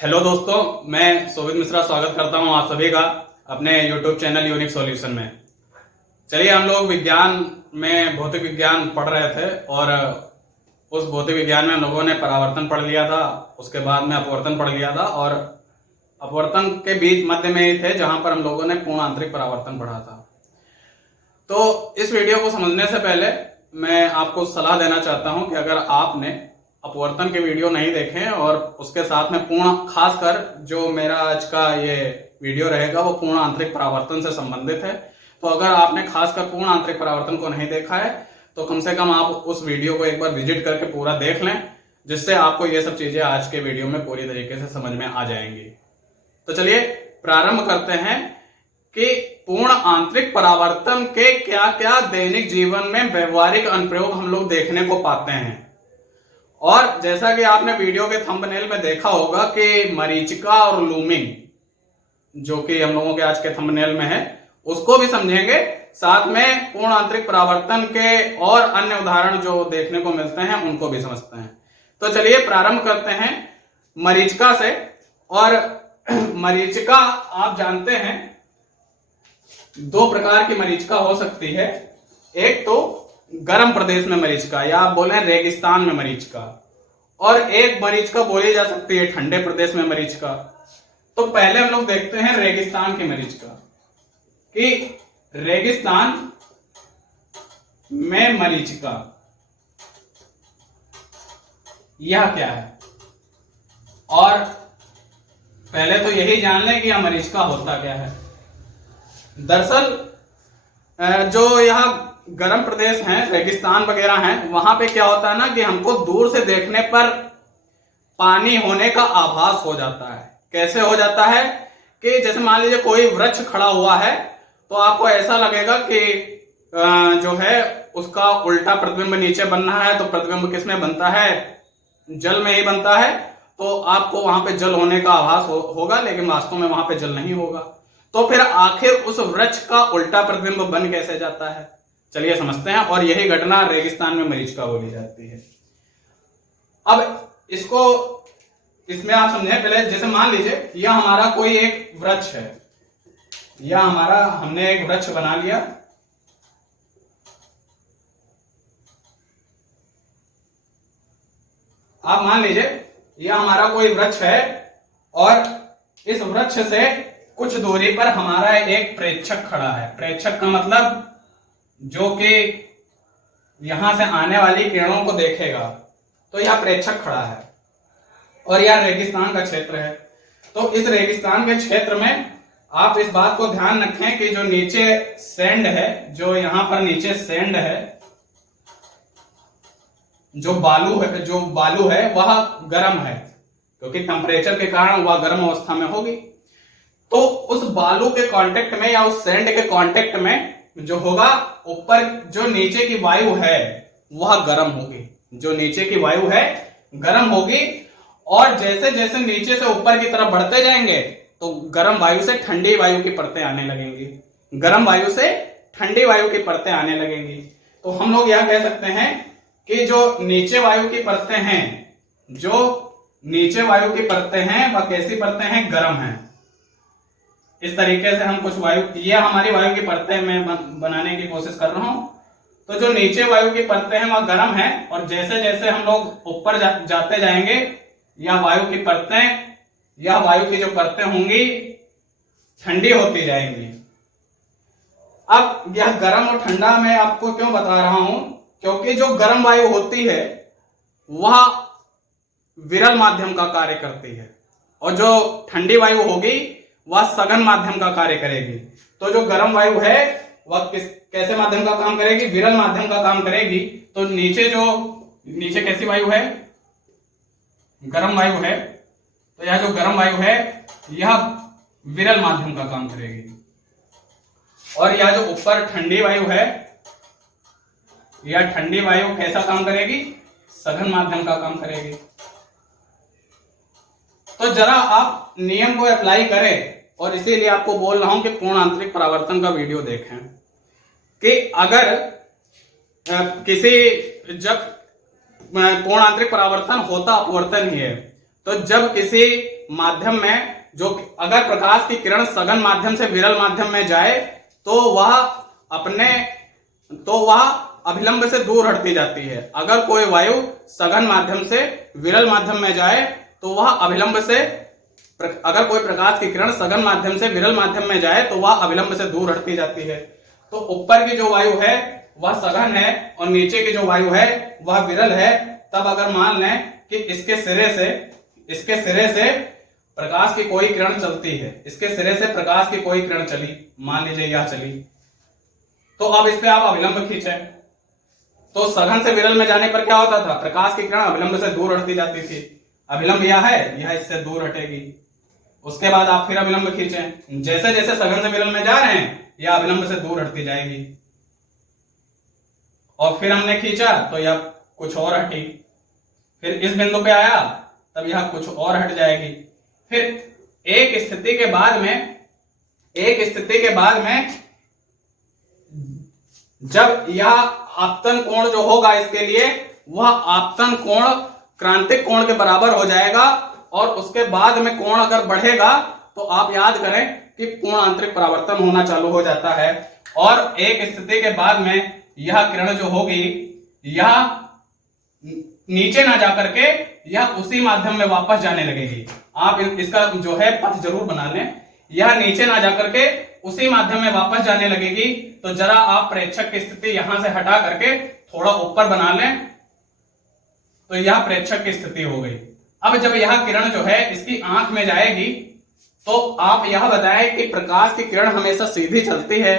Hello दोस्तों, मैं सोवित मिश्रा स्वागत करता हूं आप सभी का अपने यूट्यूब चैनल यूनिक सॉल्यूशन में। चलिए, हम लोग विज्ञान में भौतिक विज्ञान पढ़ रहे थे और उस भौतिक विज्ञान में हम लोगों ने परावर्तन पढ़ लिया था। उसके बाद में अपवर्तन पढ़ लिया था और अपवर्तन के बीच मध्य में ही थे जहां पर हम लोगों ने पूर्ण आंतरिक परावर्तन पढ़ा था। तो इस वीडियो को समझने से पहले मैं आपको सलाह देना चाहता हूं कि अगर आपने अपवर्तन के वीडियो नहीं देखे और उसके साथ में पूर्ण, खासकर जो मेरा आज का ये वीडियो रहेगा वो पूर्ण आंतरिक परावर्तन से संबंधित है, तो अगर आपने खासकर पूर्ण आंतरिक परावर्तन को नहीं देखा है तो कम से कम आप उस वीडियो को एक बार विजिट करके पूरा देख लें, जिससे आपको ये सब चीजें आज के वीडियो में पूरी तरीके से समझ में आ जाएंगी। तो चलिए प्रारंभ करते हैं कि पूर्ण आंतरिक परावर्तन के क्या क्या दैनिक जीवन में व्यवहारिक अनुप्रयोग हम लोग देखने को पाते हैं। और जैसा कि आपने वीडियो के थंबनेल में देखा होगा कि मरीचिका और लूमिंग, जो कि हम लोगों के आज के थंबनेल में है, उसको भी समझेंगे। साथ में पूर्ण आंतरिक परावर्तन के और अन्य उदाहरण जो देखने को मिलते हैं उनको भी समझते हैं। तो चलिए प्रारंभ करते हैं मरीचिका से। और मरीचिका आप जानते हैं दो प्रकार की मरीचिका हो सकती है। एक तो गर्म प्रदेश में मरीचिका, या आप बोले रेगिस्तान में मरीचिका, और एक मरीचिका बोली जा सकती है ठंडे प्रदेश में मरीचिका। तो पहले हम लोग देखते हैं रेगिस्तान की मरीचिका कि रेगिस्तान में मरीचिका यह क्या है। और पहले तो यही जान लें कि यह मरीचिका होता क्या है। दरअसल जो यह गर्म प्रदेश हैं, रेगिस्तान वगैरह हैं, वहां पे क्या होता है ना कि हमको दूर से देखने पर पानी होने का आभास हो जाता है। कैसे हो जाता है कि जैसे मान लीजिए कोई वृक्ष खड़ा हुआ है तो आपको ऐसा लगेगा कि जो है उसका उल्टा प्रतिबिंब नीचे बनना है। तो प्रतिबिंब किस में बनता है? जल में ही बनता है। तो आपको वहां पे जल होने का आभास होगा, लेकिन वास्तव में वहां पे जल नहीं होगा। तो फिर आखिर उस वृक्ष का उल्टा प्रतिबिंब बन कैसे जाता है, चलिए समझते हैं। और यही घटना रेगिस्तान में मरीचिका बोली जाती है। अब इसमें आप समझें पहले, जैसे मान लीजिए यह हमारा कोई एक वृक्ष है, या हमने एक वृक्ष बना लिया। आप मान लीजिए यह हमारा कोई वृक्ष है और इस वृक्ष से कुछ दूरी पर हमारा एक प्रेक्षक खड़ा है। प्रेक्षक का मतलब जो कि यहां से आने वाली किरणों को देखेगा। तो यह प्रेक्षक खड़ा है और यह रेगिस्तान का क्षेत्र है। तो इस रेगिस्तान के क्षेत्र में आप इस बात को ध्यान रखें कि जो नीचे सैंड है, जो यहां पर नीचे सैंड है, जो बालू है वह गर्म है, क्योंकि टेम्परेचर के कारण वह गर्म अवस्था में होगी। तो उस बालू के कांटेक्ट में या उस सैंड के कांटेक्ट में जो होगा, ऊपर जो नीचे की वायु है वह गर्म होगी। जो नीचे की वायु है गर्म होगी, और जैसे जैसे नीचे से ऊपर की तरफ बढ़ते जाएंगे तो गर्म वायु से ठंडी वायु की परतें आने लगेंगी। गर्म वायु से ठंडी वायु की परतें आने लगेंगी। तो हम लोग यह कह सकते हैं कि जो नीचे वायु की परतें हैं, जो नीचे वायु की परतें हैं वह कैसी परतें हैं? गर्म हैं। इस तरीके से हम कुछ वायु, ये हमारी वायु की परतें मैं बनाने की कोशिश कर रहा हूं। तो जो नीचे वायु की परतें हैं वह गर्म है, और जैसे जैसे हम लोग ऊपर जाते जाएंगे यह वायु की परतें, यह वायु की जो परतें होंगी ठंडी होती जाएंगी। अब यह गर्म और ठंडा मैं आपको क्यों बता रहा हूं? क्योंकि जो गर्म वायु होती है वह विरल माध्यम का कार्य करती है, और जो ठंडी वायु होगी वह सघन माध्यम का कार्य करेगी। तो जो गर्म वायु है वह कैसे माध्यम का काम करेगी? विरल माध्यम का काम करेगी। तो नीचे कैसी वायु है? गर्म वायु है। तो यह जो गर्म वायु है यह विरल माध्यम का काम करेगी, और यह जो ऊपर ठंडी वायु है, यह ठंडी वायु कैसा काम करेगी? सघन माध्यम का काम करेगी। तो जरा आप नियम को अप्लाई करें, और इसीलिए आपको बोल रहा हूं कि पूर्ण आंतरिक परावर्तन का वीडियो देखें। कि अगर जब पूर्ण आंतरिक परावर्तन होता अपवर्तन ही है, तो जब किसी माध्यम में जो अगर प्रकाश की किरण सघन माध्यम से विरल माध्यम में जाए तो वह अभिलंब से दूर हटती जाती है। अगर कोई वायु सघन माध्यम से विरल माध्यम में जाए तो वह अभिलंब से, अगर कोई प्रकाश की किरण सघन माध्यम से विरल माध्यम में जाए तो वह अभिलंब से दूर हटती जाती है। तो ऊपर की जो वायु है वह सघन है और नीचे की जो वायु है वह विरल है। तब अगर मान लें कि इसके सिरे से प्रकाश की कोई किरण चलती है, इसके सिरे से प्रकाश की कोई किरण चली, मान लीजिए यह चली, तो अब इस पे आप अभिलंब खींचे तो सघन से विरल में जाने पर क्या होता था, प्रकाश की किरण अभिलंब से दूर हटती जाती थी। अभिलंब यह है, यह इससे दूर हटेगी। उसके बाद आप फिर अभिलंब खींचें, जैसे जैसे सघन से विरल में जा रहे हैं यह अभिलंब से दूर हटती जाएगी। और फिर हमने खींचा तो यह कुछ और हटी, फिर इस बिंदु पे आया तब यह कुछ और हट जाएगी। फिर एक स्थिति के बाद में जब यह आपतन कोण जो होगा इसके लिए वह आपतन कोण क्रांतिक कोण के बराबर हो जाएगा। और उसके बाद में कोण अगर बढ़ेगा तो आप याद करें कि पूर्ण आंतरिक परावर्तन होना चालू हो जाता है। और एक स्थिति के बाद में यह किरण जो होगी यह नीचे ना जाकर के यह उसी माध्यम में वापस जाने लगेगी। आप इसका जो है पथ जरूर बना लें, यह नीचे ना जाकर के उसी माध्यम में वापस जाने लगेगी। तो जरा आप प्रेक्षक की स्थिति यहां से हटा करके थोड़ा ऊपर बना लें तो यह प्रेक्षक की स्थिति हो गई। अब जब यह किरण जो है इसकी आंख में जाएगी तो आप यह बताएं कि प्रकाश की किरण हमेशा सीधी चलती है।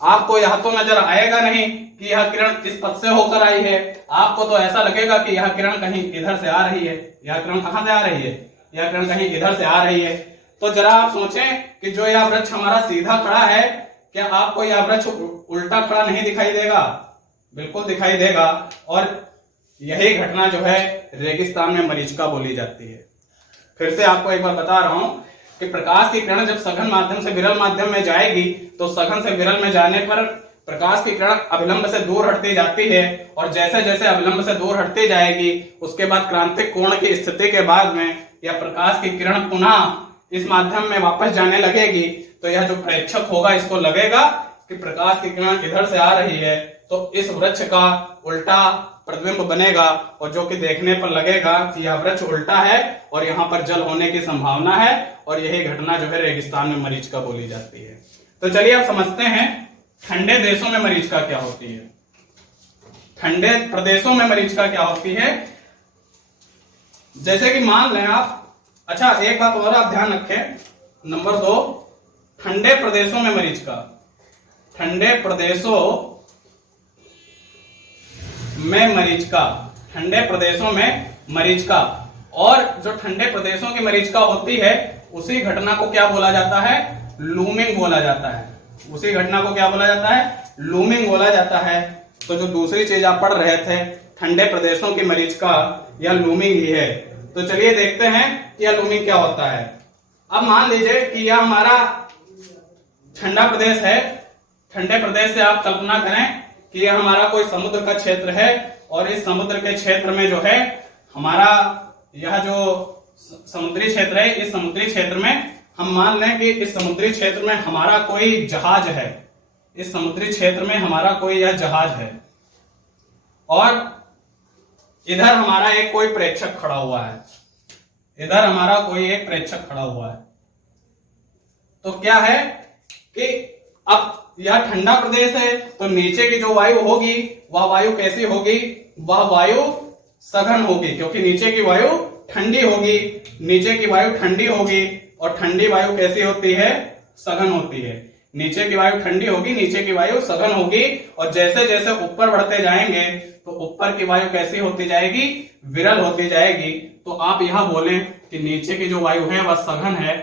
आपको यह तो नजर आएगा नहीं कि यह किरण इस पथ से होकर आई है, आपको तो ऐसा लगेगा कि यह किरण कहीं इधर से आ रही है। यह किरण कहां से आ रही है, यह किरण कहीं इधर से आ रही है। तो जरा आप सोचें कि जो यह वृक्ष हमारा सीधा खड़ा है, क्या आपको यह वृक्ष उल्टा खड़ा नहीं दिखाई देगा? बिल्कुल दिखाई देगा। और यही घटना जो है रेगिस्तान में मरीचिका बोली जाती है। फिर से आपको एक बार बता रहा हूं कि प्रकाश की किरण जब सघन माध्यम से विरल माध्यम में जाएगी तो सघन से विरल में जाने पर प्रकाश की किरण अभिलंब से दूर हटती जाती है। और जैसे जैसे अभिलंब से दूर हटती जाएगी उसके बाद क्रांतिक कोण की स्थिति के बाद में यह प्रकाश की किरण पुनः इस माध्यम में वापस जाने लगेगी। तो यह जो प्रेक्षक होगा इसको लगेगा कि प्रकाश की किरण इधर से आ रही है, तो इस वृक्ष का उल्टा प्रतिबिंब बनेगा और जो कि देखने पर लगेगा कि यह वृक्ष उल्टा है और यहाँ पर जल होने की संभावना है। और यही घटना जो है रेगिस्तान में मरीचिका बोली जाती है। तो चलिए आप समझते हैं ठंडे देशों में मरीचिका क्या होती है। ठंडे प्रदेशों में मरीचिका क्या होती है, जैसे कि मान लें आप, अच्छा एक बात और आप ध्यान रखें, नंबर 2, ठंडे प्रदेशों में मरीचिका, ठंडे प्रदेशों में मरीचिका, ठंडे प्रदेशों में मरीचिका। और जो ठंडे प्रदेशों की मरीचिका होती है उसी घटना को क्या बोला जाता है, लूमिंग बोला जाता है। उसी घटना को क्या बोला जाता है, लूमिंग बोला जाता है। तो जो दूसरी चीज आप पढ़ रहे थे ठंडे प्रदेशों की मरीचिका, यह लूमिंग ही है। तो चलिए देखते हैं कि यह लूमिंग क्या होता है। अब मान लीजिए कि यह हमारा ठंडा प्रदेश है। ठंडे प्रदेश से आप कल्पना करें कि यह हमारा कोई समुद्र का क्षेत्र है और इस समुद्र के क्षेत्र में जो है हमारा यह जो समुद्री क्षेत्र है, इस समुद्री क्षेत्र में हम मान लें कि इस समुद्री क्षेत्र में हमारा कोई जहाज है। इस समुद्री क्षेत्र में हमारा कोई यह जहाज है और इधर हमारा एक कोई प्रेक्षक खड़ा हुआ है। इधर हमारा कोई एक प्रेक्षक खड़ा हुआ है। तो क्या है कि अब यह ठंडा प्रदेश है तो नीचे की जो वायु होगी वह वायु कैसी होगी, वह वायु सघन होगी, क्योंकि नीचे की वायु ठंडी होगी। नीचे की वायु ठंडी होगी और ठंडी वायु कैसी होती है, सघन होती है। नीचे की वायु ठंडी होगी, नीचे की वायु सघन होगी। और जैसे जैसे ऊपर बढ़ते जाएंगे तो ऊपर की वायु कैसी होती जाएगी, विरल होती जाएगी। तो आप यह बोलें कि नीचे की जो वायु है वह सघन है।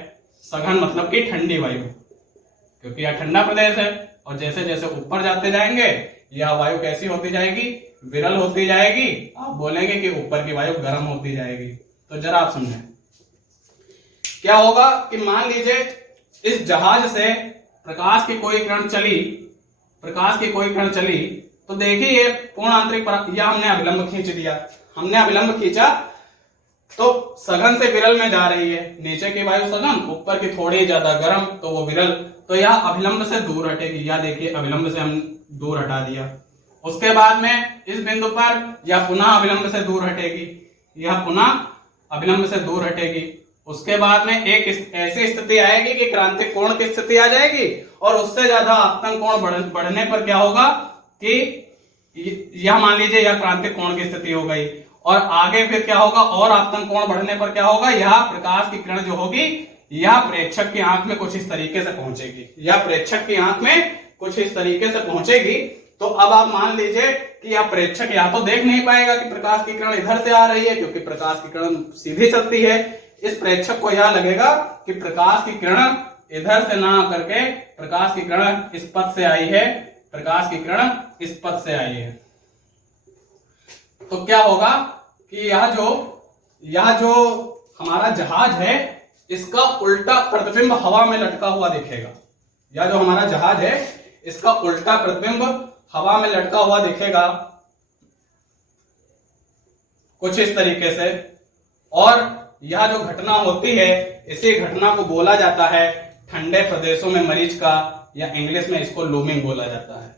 सघन मतलब कि ठंडी वायु, क्योंकि यह ठंडा प्रदेश है। और जैसे जैसे ऊपर जाते जाएंगे यह वायु कैसी होती जाएगी, विरल होती जाएगी। आप बोलेंगे कि ऊपर की वायु गर्म होती जाएगी। तो जरा आप समझें क्या होगा कि मान लीजिए इस जहाज से प्रकाश की कोई किरण चली, प्रकाश की कोई किरण चली, तो देखिए पूर्ण आंतरिक, या हमने अभिलंब खींच दिया। हमने अभिलंब खींचा तो सघन से विरल में जा रही है, नीचे की वायु सघन, ऊपर की थोड़ी ज्यादा गर्म, तो वो विरल, तो यह अभिलंब से दूर हटेगी। या देखिए अभिलंब से हम दूर हटा दिया। उसके बाद में इस बिंदु पर यह पुनः अभिलंब से दूर हटेगी, यह पुनः अभिलंब से दूर हटेगी। उसके बाद में एक ऐसी स्थिति आएगी कि क्रांतिक कोण की स्थिति आ जाएगी, और उससे ज्यादा आपतन कोण बढ़ने पर क्या होगा कि यह मान लीजिए यह क्रांतिक कोण की स्थिति हो गई, और आगे फिर क्या होगा, और आपतन कोण बढ़ने पर क्या होगा, यह प्रकाश की किरण जो होगी यह प्रेक्षक की आंख में कुछ इस तरीके से पहुंचेगी, यह प्रेक्षक की आंख में कुछ इस तरीके से पहुंचेगी। तो अब आप मान लीजिए कि यह प्रेक्षक या तो देख नहीं पाएगा कि प्रकाश की किरण इधर से आ रही है, क्योंकि प्रकाश की किरण सीधी चलती है। इस प्रेक्षक को यह लगेगा कि प्रकाश की किरण इधर से ना करके प्रकाश की किरण इस पथ से आई है, प्रकाश की किरण इस पथ से आई है। तो क्या होगा कि यह जो हमारा जहाज है इसका उल्टा प्रतिबिंब हवा में लटका हुआ दिखेगा। यह जो हमारा जहाज है इसका उल्टा प्रतिबिंब हवा में लटका हुआ दिखेगा कुछ इस तरीके से। और यह जो घटना होती है इसी घटना को बोला जाता है ठंडे प्रदेशों में मरीच का, या इंग्लिश में इसको लूमिंग बोला जाता है,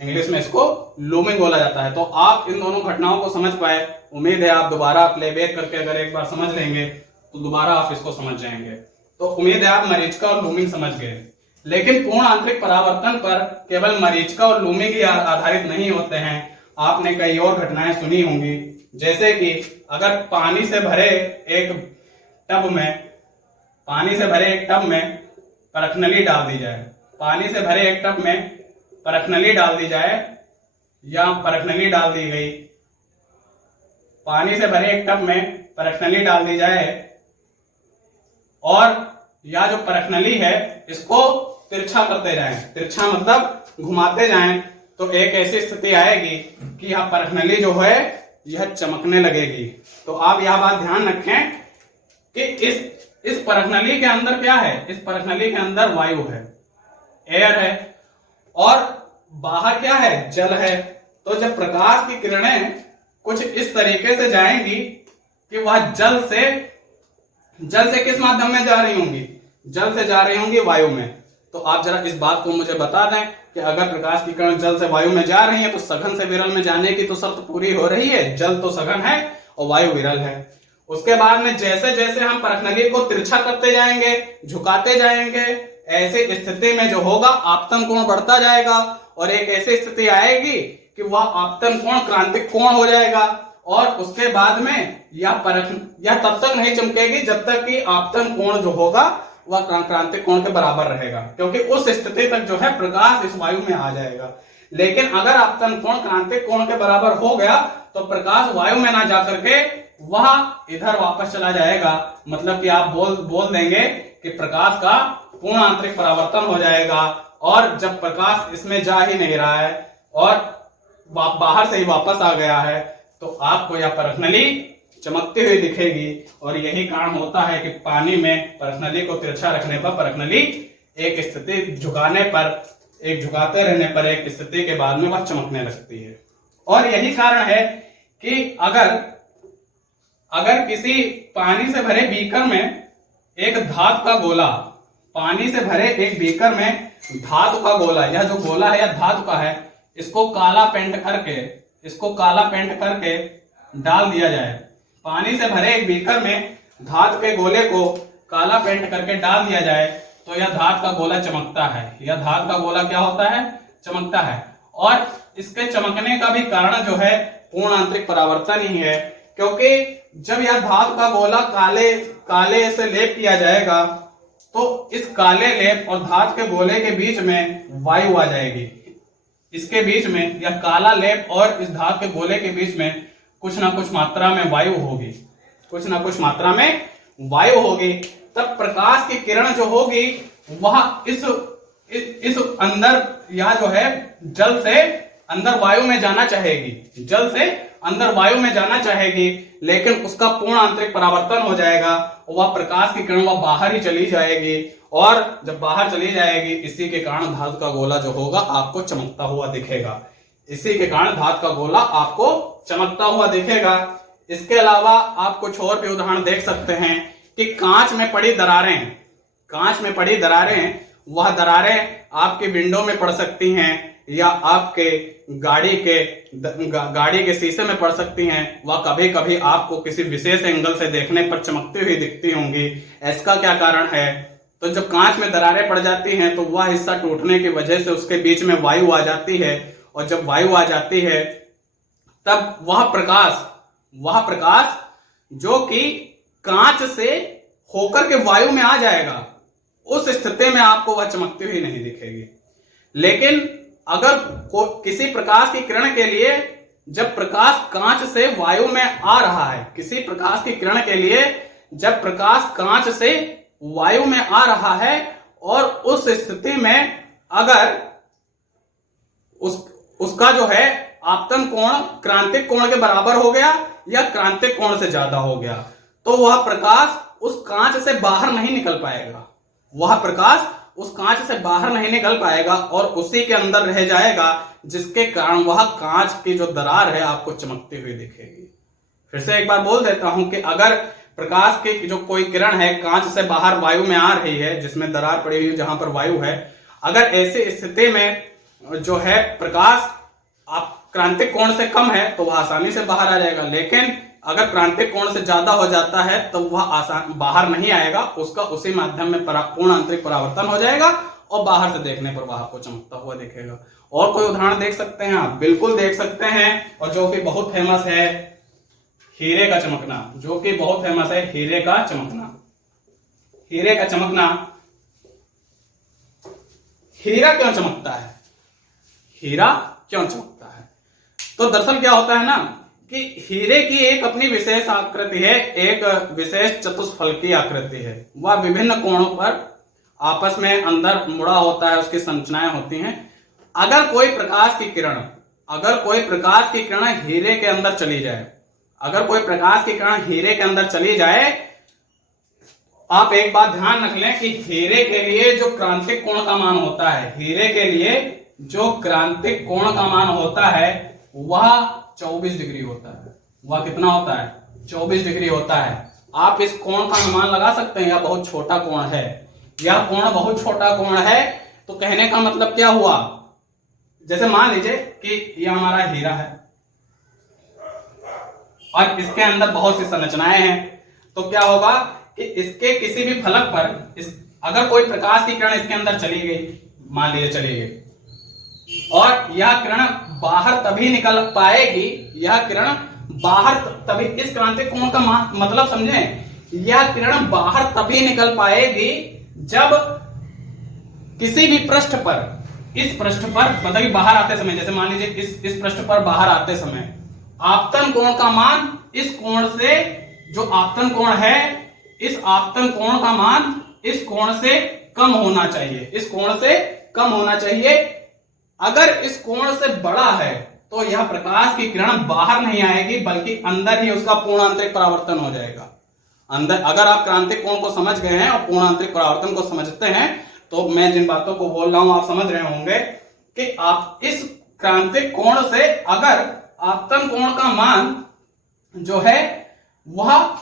इंग्लिश में इसको लूमिंग बोला जाता है। तो आप इन दोनों घटनाओं को समझ पाए। उम्मीद है आप दोबारा प्लेबैक करके अगर एक बार समझ लेंगे तो दोबारा आप इसको समझ जाएंगे। तो उम्मीद है आप मरीचिका और लूमिंग समझ गए। लेकिन पूर्ण आंतरिक परावर्तन पर केवल मरीचिका और लूमिंग ही आधारित नहीं होते हैं, आपने कई और घटनाएं सुनी होंगी। जैसे कि अगर पानी से भरे एक टब में परखनली डाल दी जाए, पानी से भरे एक टब में परखनली डाल दी जाए, या परखनली डाल दी गई, पानी से भरे एक टब में परखनली डाल दी जाए, और यह जो परखनली है इसको तिरछा करते जाएं, तिरछा मतलब घुमाते जाएं, तो एक ऐसी स्थिति आएगी कि यह परखनली जो है यह चमकने लगेगी। तो आप यह बात ध्यान रखें कि इस परखनली के अंदर क्या है, इस परखनली के अंदर वायु है, एयर है, और बाहर क्या है, जल है। तो जब प्रकाश की किरणें कुछ इस तरीके से जाएंगी कि वह जल से किस माध्यम में जा रही होंगी, जल से जा रही होंगी वायु में। तो आप जरा इस बात को मुझे बता दें कि अगर प्रकाश की किरण जल से वायु में जा रही है तो सघन से विरल में जाने की तो शर्त पूरी हो रही है, जल तो सघन है और वायु विरल है। उसके बाद में जैसे जैसे हम परखनली को तिरछा करते जाएंगे, झुकाते जाएंगे, ऐसी स्थिति में जो होगा आपतन कोण बढ़ता जाएगा, और एक ऐसी स्थिति आएगी कि वह आपतन कोण क्रांतिक कोण हो जाएगा। और उसके बाद में यह तब तक नहीं चमकेगी जब तक कि आपतन कोण जो होगा वह क्रांतिक कोण के बराबर रहेगा, क्योंकि उस स्थिति तक जो है प्रकाश इस वायु में आ जाएगा। लेकिन अगर आपतन कोण क्रांतिक कोण के बराबर हो गया तो प्रकाश वायु में ना जाकर के वह इधर वापस चला जाएगा। मतलब कि आप बोल देंगे कि प्रकाश का पूर्ण आंतरिक परावर्तन हो जाएगा, और जब प्रकाश इसमें जा ही नहीं रहा है और बाहर से ही वापस आ गया है तो आपको यह परखनली चमकती हुई दिखेगी। और यही कारण होता है कि पानी में परखनली को तिरछा रखने पर परखनली एक स्थिति झुकाने पर, एक झुकाते रहने पर एक स्थिति के बाद में वह चमकने लगती है। और यही कारण है कि अगर किसी पानी से भरे बीकर में एक धातु का गोला, पानी से भरे एक बीकर में धातु का गोला, यह जो गोला है यह धातु का है, इसको काला पेंट करके डाल दिया जाए। पानी से भरे एक बीकर में धातु के गोले को काला पेंट करके डाल दिया जाए तो यह धातु का गोला चमकता है। यह धातु का गोला क्या होता है, चमकता है। और इसके चमकने का भी कारण जो है पूर्ण आंतरिक परावर्तन ही है, क्योंकि जब यह धातु का गोला काले से लेप किया जाएगा तो इस काले लेप और धातु के गोले के बीच में वायु आ जाएगी। इसके बीच में, यह काला लेप और इस धातु के गोले के बीच में कुछ ना कुछ मात्रा में वायु होगी, कुछ ना कुछ मात्रा में वायु होगी। तब प्रकाश की किरण जो होगी वह इस अंदर, यह जो है जल से अंदर वायु में जाना चाहेगी, जल से अंदर वायु में जाना चाहेगी, लेकिन उसका पूर्ण आंतरिक परावर्तन हो जाएगा। वह प्रकाश की किरण वह बाहर ही चली जाएगी, और जब बाहर चली जाएगी इसी के कारण धातु का गोला जो होगा आपको चमकता हुआ दिखेगा। इसी के कारण धातु का गोला आपको चमकता हुआ दिखेगा। इसके अलावा आप कुछ और भी उदाहरण देख सकते हैं कि कांच में पड़ी दरारें, वह दरारें आपकी विंडो में पड़ सकती हैं या आपके गाड़ी के शीशे में पड़ सकती हैं। वह कभी कभी आपको किसी विशेष एंगल से देखने पर चमकती हुई दिखती होंगी। इसका क्या कारण है? तो जब कांच में दरारें पड़ जाती हैं तो वह हिस्सा टूटने की वजह से उसके बीच में वायु आ जाती है, और जब वायु आ जाती है तब वह प्रकाश जो कि कांच से होकर के वायु में आ जाएगा, उस स्थिति में आपको वह चमकती हुई नहीं दिखेगी। लेकिन अगर किसी प्रकाश की किरण के लिए जब प्रकाश कांच से वायु में आ रहा है, किसी प्रकाश की किरण के लिए जब प्रकाश कांच से वायु में आ रहा है, और उस स्थिति में अगर उसका जो है आपतन कोण क्रांतिक कोण के बराबर हो गया या क्रांतिक कोण से ज्यादा हो गया, तो वह प्रकाश उस कांच से बाहर नहीं निकल पाएगा। वह प्रकाश उस कांच से बाहर नहीं निकल पाएगा और उसी के अंदर रह जाएगा, जिसके कारण वह कांच की जो दरार है आपको चमकती हुई दिखेगी। फिर से एक बार बोल देता हूं कि अगर प्रकाश की जो कोई किरण है कांच से बाहर वायु में आ रही है, जिसमें दरार पड़ी हुई है जहां पर वायु है, अगर ऐसी स्थिति में जो है प्रकाश आप क्रांतिक कोण से कम है तो वह आसानी से बाहर आ जाएगा। लेकिन अगर क्रांतिक कोण से ज्यादा हो जाता है तो वह आसान बाहर नहीं आएगा, उसका उसी माध्यम में पूर्ण आंतरिक परावर्तन हो जाएगा और बाहर से देखने पर वह आपको चमकता हुआ दिखेगा। और कोई उदाहरण देख सकते हैं आप? बिल्कुल देख सकते हैं, और जो कि बहुत फेमस है हीरे का चमकना, जो कि बहुत फेमस है हीरे का चमकना। हीरे का चमकना, हीरा क्यों चमकता है? हीरा क्यों चमकता है? तो दरअसल क्या होता है ना कि हीरे की एक अपनी विशेष आकृति है, एक विशेष चतुष्फलकीय आकृति है। वह विभिन्न कोणों पर आपस में अंदर मुड़ा होता है, उसकी संरचनाएं होती हैं। अगर कोई प्रकाश की किरण हीरे के अंदर चली जाए, अगर कोई प्रकाश की किरण हीरे के अंदर चली जाए, आप एक बात ध्यान रख लें कि हीरे के लिए जो क्रांतिक कोण का मान होता है, हीरे के लिए जो क्रांतिक कोण का मान होता है वह 24 डिग्री होता है। वह कितना होता है? 24 डिग्री होता है। आप इस कोण का अनुमान लगा सकते हैं, यह बहुत छोटा कोण है, यह कोण बहुत छोटा कोण है। तो कहने का मतलब क्या हुआ? जैसे मान लीजिए कि यह हमारा हीरा है और इसके अंदर बहुत सी संरचनाएं हैं, तो क्या होगा कि इसके किसी भी फलक पर अगर कोई प्रकाश की किरण इसके अंदर चली गई, मान लीजिए चली गई, और यह किरण बाहर तभी निकल पाएगी, यह किरण बाहर तभी, इस क्रांतिक कोण का मतलब समझें, यह किरण बाहर तभी निकल पाएगी जब किसी भी पृष्ठ पर, इस पृष्ठ पर मतलब बाहर आते समय, जैसे मान लीजिए इस पृष्ठ पर बाहर आते समय आपतन कोण का मान इस कोण से, जो आपतन कोण है, इस आपतन कोण का मान इस कोण से कम होना चाहिए, इस कोण से कम होना चाहिए। अगर इस कोण से बड़ा है तो यह प्रकाश की किरण बाहर नहीं आएगी, बल्कि अंदर ही उसका पूर्ण आंतरिक परावर्तन हो जाएगा। अंदर, अगर आप क्रांतिक कोण को समझ गए हैं और पूर्ण आंतरिक परावर्तन को समझते हैं, तो मैं जिन बातों को बोल रहा हूं आप समझ रहे होंगे कि आप इस क्रांतिक कोण से अगर आपतन कोण का मान जो है वह,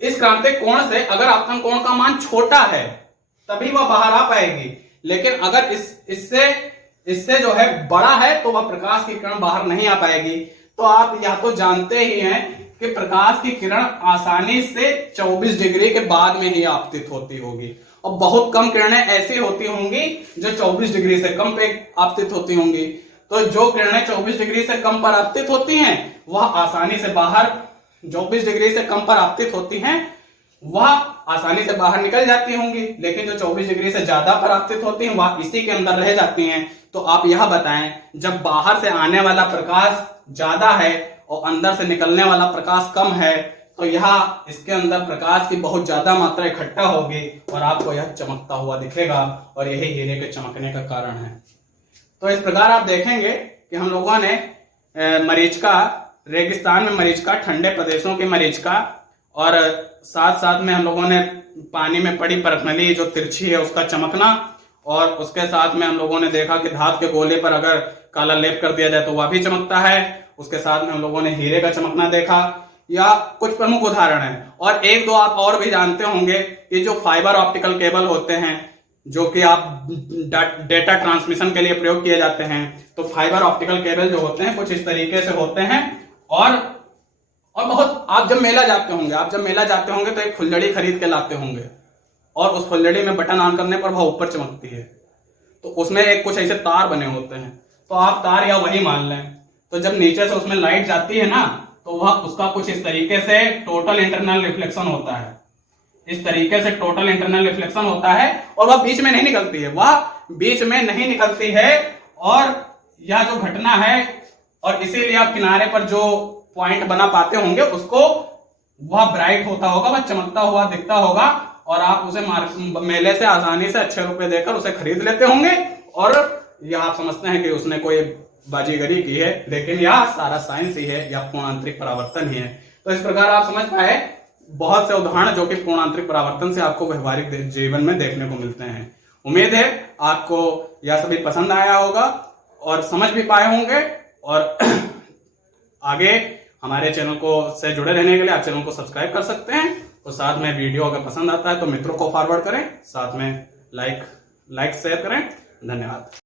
इस क्रांतिक कोण से अगर आपतन कोण का मान छोटा है तभी वह बाहर आ पाएगी। लेकिन अगर इससे जो है बड़ा है तो वह प्रकाश की किरण बाहर नहीं आ पाएगी। तो आप यह तो जानते ही हैं कि प्रकाश की किरण आसानी से 24 डिग्री के बाद में ही आपतित होती होगी, और बहुत कम किरणें ऐसी होती होंगी जो 24 डिग्री से कम पे आपतित होती होंगी। तो जो किरणें 24 डिग्री से कम पर आपतित होती हैं वह आसानी से बाहर, 24 डिग्री से कम पर आपतित होती हैं वह आसानी से बाहर निकल जाती होंगी, लेकिन जो 24 डिग्री से ज्यादा पर आपतित होती हैं वह इसी के अंदर रह जाती हैं। तो आप यह बताएं, जब बाहर से आने वाला प्रकाश ज्यादा है और अंदर से निकलने वाला प्रकाश कम है, तो यह इसके अंदर प्रकाश की बहुत ज्यादा मात्रा इकट्ठा होगी और आपको यह चमकता हुआ दिखेगा, और यही हीरे के चमकने का कारण है। तो इस प्रकार आप देखेंगे कि हम लोगों ने मरीचिका, रेगिस्तान में मरीचिका, ठंडे प्रदेशों की मरीचिका, और साथ साथ में हम लोगों ने पानी में पड़ी परखनली जो तिरछी है उसका चमकना, और उसके साथ में हम लोगों ने देखा कि धातु के गोले पर अगर काला लेप कर दिया जाए तो वह भी चमकता है, उसके साथ में हम लोगों ने हीरे का चमकना देखा, या कुछ प्रमुख उदाहरण हैं। और एक दो आप और भी जानते होंगे कि जो फाइबर ऑप्टिकल केबल होते हैं, जो कि आप डेटा ट्रांसमिशन के लिए प्रयोग किए जाते हैं, तो फाइबर ऑप्टिकल केबल जो होते हैं कुछ इस तरीके से होते हैं। और बहुत, आप जब मेला जाते होंगे तो एक फुलझड़ी खरीद के लाते होंगे, और उस फुलझड़ी में बटन ऑन करने पर वह ऊपर चमकती है, तो उसमें एक कुछ ऐसे तार बने होते हैं, तो आप तार या वही मान लें। तो जब नीचे से उसमें लाइट जाती है ना, तो वह उसका कुछ इस तरीके से टोटल इंटरनल रिफ्लेक्शन होता है, इस तरीके से टोटल इंटरनल रिफ्लेक्शन होता है, और वह बीच में नहीं निकलती है, और यह जो घटना है, और इसीलिए आप किनारे पर जो पॉइंट बना पाते होंगे उसको, वह ब्राइट होता होगा, वह चमकता हुआ दिखता होगा, और आप उसे मेले से आसानी से अच्छे रुपए देकर उसे खरीद लेते होंगे, और यह आप समझते हैं कि उसने कोई बाजीगरी की है, लेकिन यह सारा साइंस ही है, या पूर्णांतरिक परावर्तन ही है। तो इस प्रकार आप समझ पाए बहुत से उदाहरण जो कि पूर्णांतरिक परावर्तन से आपको व्यवहारिक जीवन में देखने को मिलते हैं। उम्मीद है आपको यह सभी पसंद आया होगा और समझ भी पाए होंगे, और आगे हमारे चैनल को से जुड़े रहने के लिए आप चैनल को सब्सक्राइब कर सकते हैं, और साथ में वीडियो अगर पसंद आता है तो मित्रों को फॉरवर्ड करें, साथ में लाइक शेयर करें। धन्यवाद।